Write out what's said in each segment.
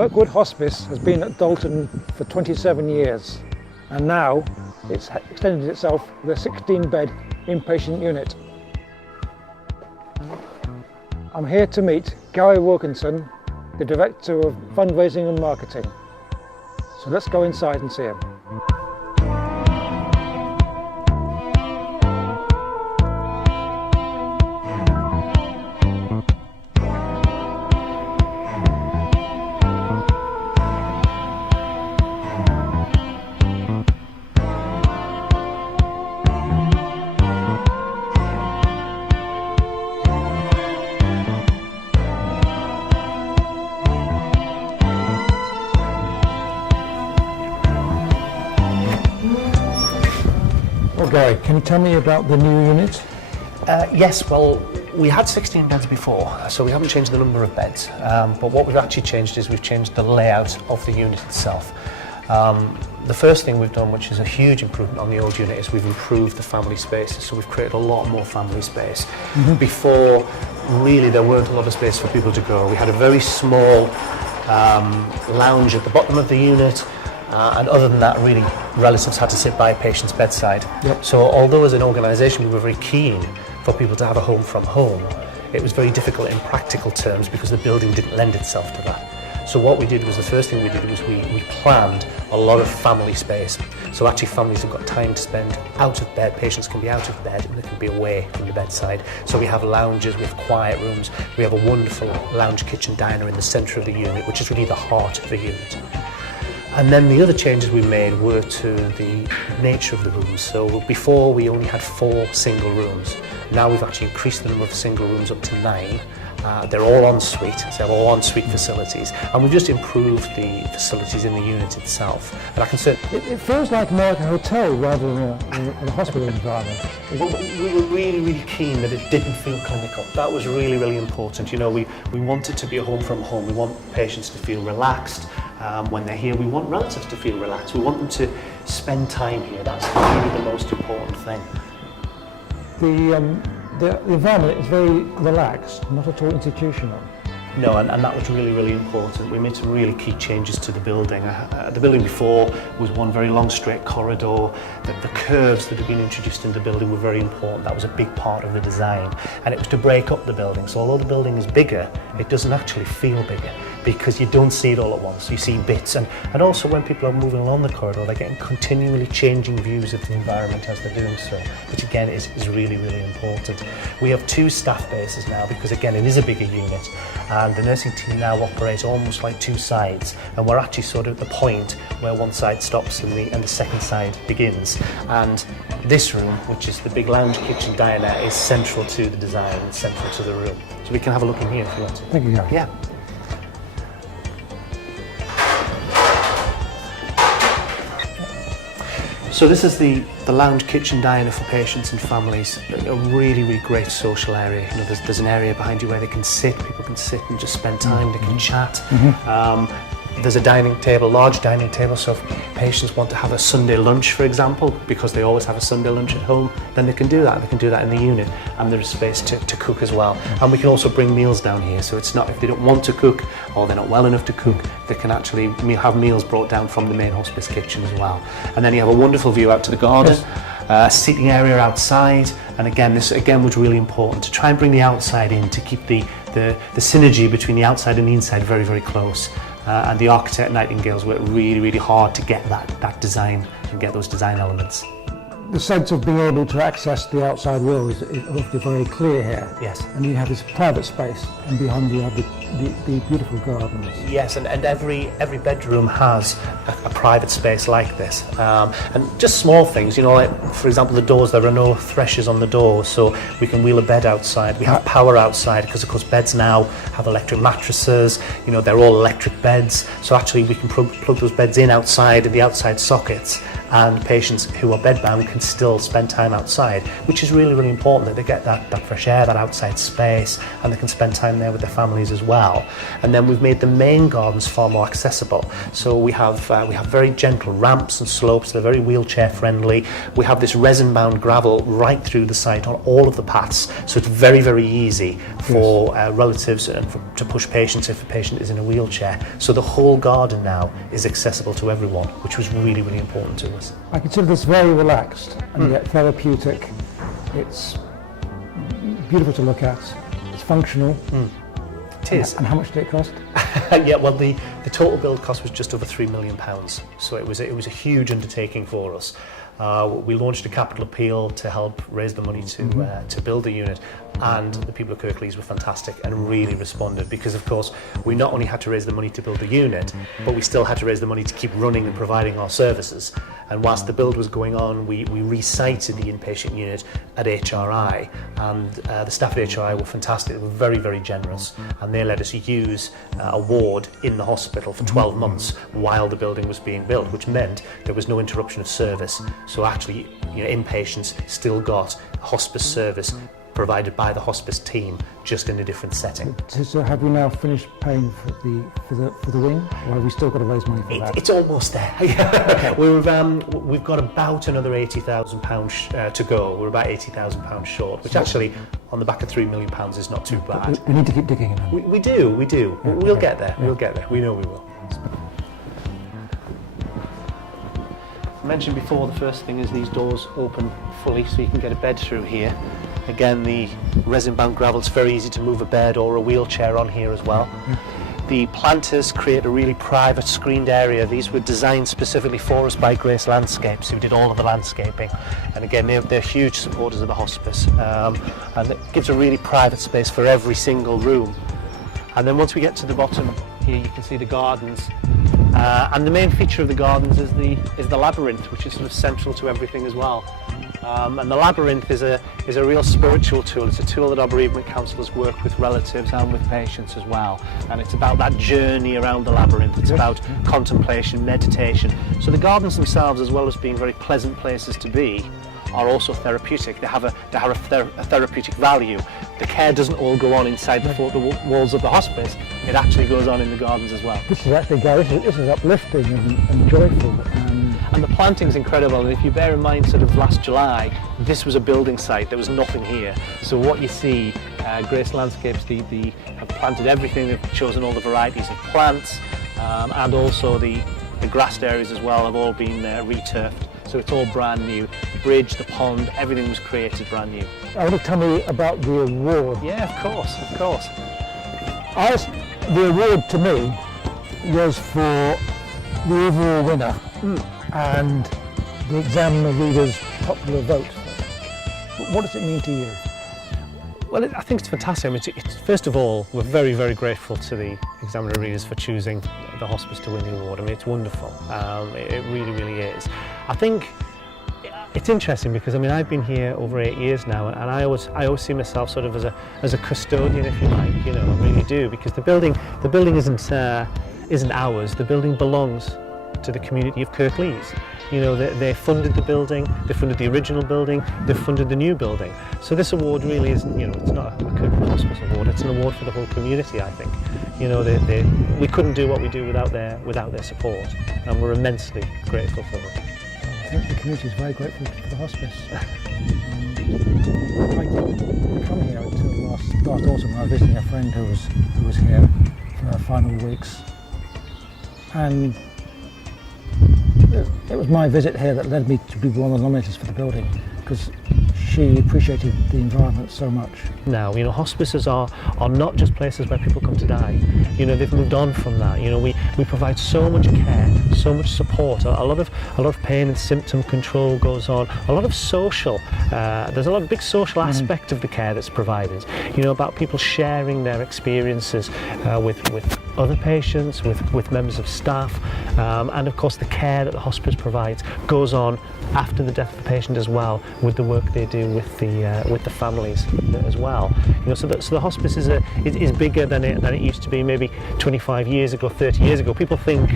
Kirkwood Hospice has been at Dalton for 27 years, and now it's extended itself with a 16-bed inpatient unit. I'm here to meet Gary Wilkinson, the Director of Fundraising and Marketing. So let's go inside and see him. Gary, can you tell me about the new unit? Yes, well, we had 16 beds before, so we haven't changed the number of beds, but what we've actually changed is we've changed the layout of the unit itself. The first thing we've done, which is a huge improvement on the old unit, is we've improved the family spaces, so we've created a lot more family space. Before, really, there weren't a lot of space for people to go. We had a very small lounge at the bottom of the unit, and other than that, really, relatives had to sit by a patient's bedside. Yep. So although as an organisation we were very keen for people to have a home from home, it was very difficult in practical terms because the building didn't lend itself to that. So what we did was, the first thing we did was we planned a lot of family space. So actually families have got time to spend out of bed, patients can be out of bed and they can be away from the bedside. So we have lounges, we have quiet rooms, we have a wonderful lounge kitchen diner in the centre of the unit, which is really the heart of the unit. And then the other changes we made were to the nature of the rooms. So before we only had 4 single rooms. Now we've actually increased the number of single rooms up to 9. They're all ensuite, so they're all ensuite facilities. And we've just improved the facilities in the unit itself. And I can say It feels like more like a hotel rather than a hospital environment. we were really, really keen that it didn't feel clinical. That was really, really important. You know, we want it to be a home from home. We want patients to feel relaxed. When they're here, we want relatives to feel relaxed. We want them to spend time here. That's really the most important thing. The environment is very relaxed, not at all institutional. No, and that was really, really important. We made some really key changes to the building. The building before was one very long, straight corridor. The curves that had been introduced in the building were very important. That was a big part of the design. And it was to break up the building. So although the building is bigger, it doesn't actually feel bigger because you don't see it all at once. You see bits. And also when people are moving along the corridor, they're getting continually changing views of the environment as they're doing so, which again is really, really important. We have 2 staff bases now because again, it is a bigger unit. And the nursing team now operate almost like 2 sides, and we're actually sort of at the point where one side stops and the second side begins. And this room, which is the big lounge kitchen diner, is central to the design and central to the room. So we can have a look in here if you want to. Thank you, Gary. Yeah. So this is the lounge kitchen diner for patients and families. A really, really great social area. You know, there's an area behind you where they can sit, people can sit and just spend time, they can chat. There's a dining table, large dining table, so if patients want to have a Sunday lunch, for example, because they always have a Sunday lunch at home, then they can do that. They can do that in the unit, and there's space to cook as well. And we can also bring meals down here, so it's not, if they don't want to cook or they're not well enough to cook, they can actually have meals brought down from the main hospice kitchen as well. And then you have a wonderful view out to the garden. Seating area outside, and again, this again was really important to try and bring the outside in to keep the synergy between the outside and the inside very, very close. And the architect Nightingale's worked really, really hard to get that design and get those design elements. The sense of being able to access the outside world is obviously very clear here. Yes. And you have this private space, and behind you have the beautiful gardens. Yes, and every bedroom has a private space like this. And just small things, you know, like for example the doors, there are no threshes on the doors, so we can wheel a bed outside. We have power outside because of course beds now have electric mattresses, you know, they're all electric beds. So actually we can plug those beds in outside in the outside sockets, and patients who are bedbound can still spend time outside, which is really, really important that they get that fresh air, that outside space, and they can spend time there with their families as well. And then we've made the main gardens far more accessible. So we have very gentle ramps and slopes. They're very wheelchair friendly. We have this resin-bound gravel right through the site on all of the paths, so it's very, very easy for relatives and to push patients if a patient is in a wheelchair. So the whole garden now is accessible to everyone, which was really, really important to us. I consider this very relaxed and yet therapeutic. It's beautiful to look at. It's functional. It is. And how much did it cost? Yeah, well, the total build cost was just over £3 million. So it was a huge undertaking for us. We launched a capital appeal to help raise the money to build the unit, and the people of Kirklees were fantastic and really responded, because of course we not only had to raise the money to build the unit, but we still had to raise the money to keep running and providing our services. And whilst the build was going on, we resited the inpatient unit at HRI, and the staff at HRI were fantastic. They were very, very generous, and they let us use a ward in the hospital for 12 months while the building was being built, which meant there was no interruption of service. So actually, inpatients still got hospice service provided by the hospice team, just in a different setting. So have you now finished paying for the wing, or have we still got to raise money for that? It's almost there. Okay. We've got about another £80,000 to go. We're about £80,000 short, which actually, on the back of £3 million, is not too bad. We need to keep digging in. We do. Yeah, we'll get there. We'll get there. We know we will. I mentioned before, the first thing is these doors open fully so you can get a bed through here. Again, the resin-bound gravel, it's very easy to move a bed or a wheelchair on here as well. The planters create a really private screened area. These were designed specifically for us by Grace Landscapes, who did all of the landscaping. And again, they're huge supporters of the hospice. And it gives a really private space for every single room. And then once we get to the bottom here, you can see the gardens. And the main feature of the gardens is the labyrinth, which is sort of central to everything as well. And the labyrinth is a real spiritual tool. It's a tool that our bereavement counsellors work with relatives and with patients as well. And it's about that journey around the labyrinth. It's about contemplation, meditation. So the gardens themselves, as well as being very pleasant places to be, are also therapeutic. They have a therapeutic value. The care doesn't all go on inside the walls of the hospice. It actually goes on in the gardens as well. This is actually, this is uplifting and joyful. And the planting's incredible. And if you bear in mind, sort of last July, this was a building site. There was nothing here. So what you see, Grace Landscapes, they have planted everything. They've chosen all the varieties of plants, and also the grassed areas as well have all been returfed. So it's all brand new. The bridge, the pond, everything was created brand new. I want to tell me about the award. Yeah, of course. The award to me was for the overall winner and the examiner reader's popular vote. What does it mean to you? Well, I think it's fantastic. I mean, first of all, we're very, very grateful to the examiner readers for choosing the hospice to win the award. I mean, it's wonderful. It really, really is. I think it's interesting because, I mean, I've been here over 8 years now, and I always see myself sort of as a custodian, if you like. I really do, because the building isn't ours. The building belongs to the community of Kirklees. They funded the building, they funded the original building, they've funded the new building. So this award really isn't, it's not a Kirkwood Hospice award, it's an award for the whole community, I think. We couldn't do what we do without their support, and we're immensely grateful for it. I think the community is very grateful for the hospice. I didn't come here until last autumn. I was visiting a friend who was here for her final weeks, and it was my visit here that led me to be one of the nominators for the building, because she appreciated the environment so much. Now, hospices are not just places where people come to die. They've moved on from that. We provide so much care, so much support. A lot of pain and symptom control goes on. A lot of social. There's a lot of big social aspect of the care that's provided. About people sharing their experiences with other patients, with members of staff, and of course the care that the hospice provides goes on after the death of the patient as well, with the work they do do with the families as well. So the hospice is bigger than it used to be maybe 25 years ago, 30 years ago. People think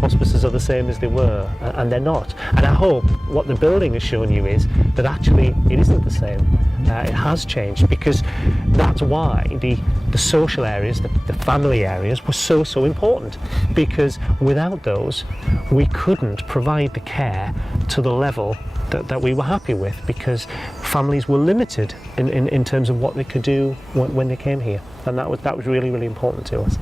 hospices are the same as they were, and they're not. And I hope what the building has shown you is that actually it isn't the same. It has changed, because that's why the social areas, the family areas, were so important, because without those we couldn't provide the care to the level that we were happy with, because families were limited in terms of what they could do when they came here, and that was really important to us.